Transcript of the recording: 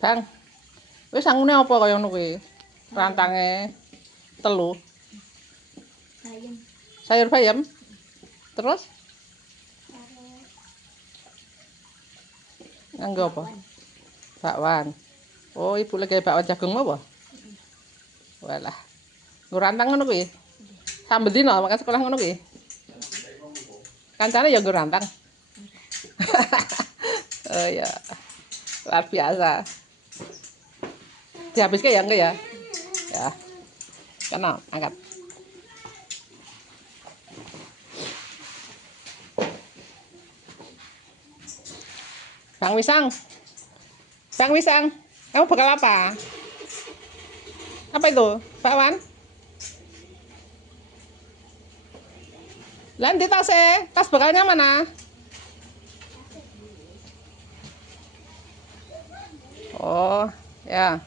Bang. Wis sangune apa kaya ngono kuwi? Rantange telu. Bayam. Sayur bayam. Terus nganggo apa? Bakwan. Oh, ibu lagi bakwan jagung apa? Walah. Nggo rantang ngono kuwi. Sambil dino makan sekolah ngono kuwi. Kancane ya nggo rantang. Oh ya. Luar biasa. Dihabiske ya enggak ya? Ya. Kana angkat. Bang Wisang. Bang Wisang, kamu bakal apa? Apa itu? Bakwan? Lan di tasnya, tas bekalnya mana? Oh, ya.